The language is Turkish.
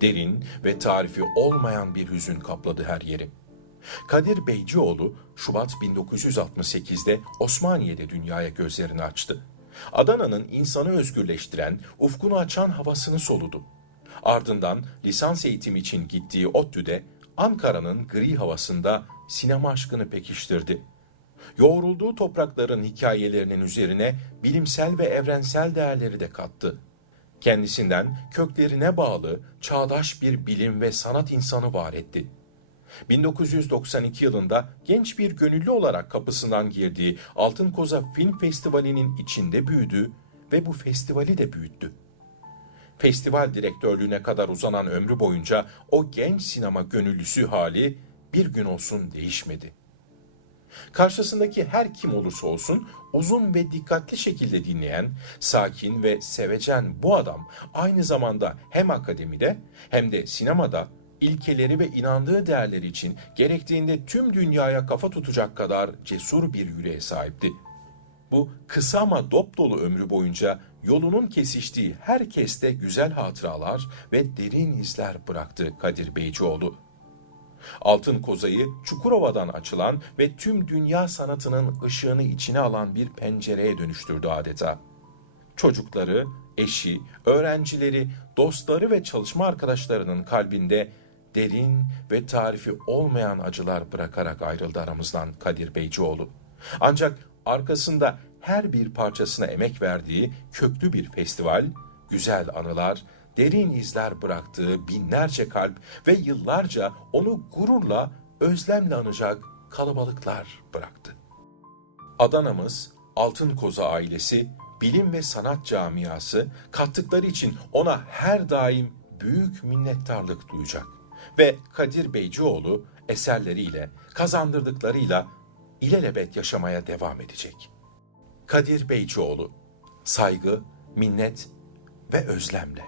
Derin ve tarifi olmayan bir hüzün kapladı her yeri. Kadir Beycioğlu Şubat 1968'de Osmaniye'de dünyaya gözlerini açtı. Adana'nın insanı özgürleştiren, ufkunu açan havasını soludu. Ardından lisans eğitimi için gittiği ODTÜ'de Ankara'nın gri havasında sinema aşkını pekiştirdi. Yoğrulduğu toprakların hikayelerinin üzerine bilimsel ve evrensel değerleri de kattı. Kendisinden köklerine bağlı çağdaş bir bilim ve sanat insanı var etti. 1992 yılında genç bir gönüllü olarak kapısından girdiği Altın Koza Film Festivali'nin içinde büyüdü ve bu festivali de büyüttü. Festival direktörlüğüne kadar uzanan ömrü boyunca o genç sinema gönüllüsü hali bir gün olsun değişmedi. Karşısındaki her kim olursa olsun uzun ve dikkatli şekilde dinleyen, sakin ve sevecen bu adam aynı zamanda hem akademide hem de sinemada ilkeleri ve inandığı değerleri için gerektiğinde tüm dünyaya kafa tutacak kadar cesur bir yüreğe sahipti. Bu kısa ama dop dolu ömrü boyunca yolunun kesiştiği herkeste güzel hatıralar ve derin izler bıraktı Kadir Beycioğlu. Altın Koza'yı Çukurova'dan açılan ve tüm dünya sanatının ışığını içine alan bir pencereye dönüştürdü adeta. Çocukları, eşi, öğrencileri, dostları ve çalışma arkadaşlarının kalbinde derin ve tarifi olmayan acılar bırakarak ayrıldı aramızdan Kadir Beycioğlu. Ancak arkasında her bir parçasına emek verdiği köklü bir festival, güzel anılar, derin izler bıraktığı binlerce kalp ve yıllarca onu gururla, özlemle anacak kalabalıklar bıraktı. Adana'mız, Altın Koza ailesi, bilim ve sanat camiası kattıkları için ona her daim büyük minnettarlık duyacak. Ve Kadir Beycioğlu eserleriyle, kazandırdıklarıyla ilelebet yaşamaya devam edecek. Kadir Beycioğlu, saygı, minnet ve özlemle.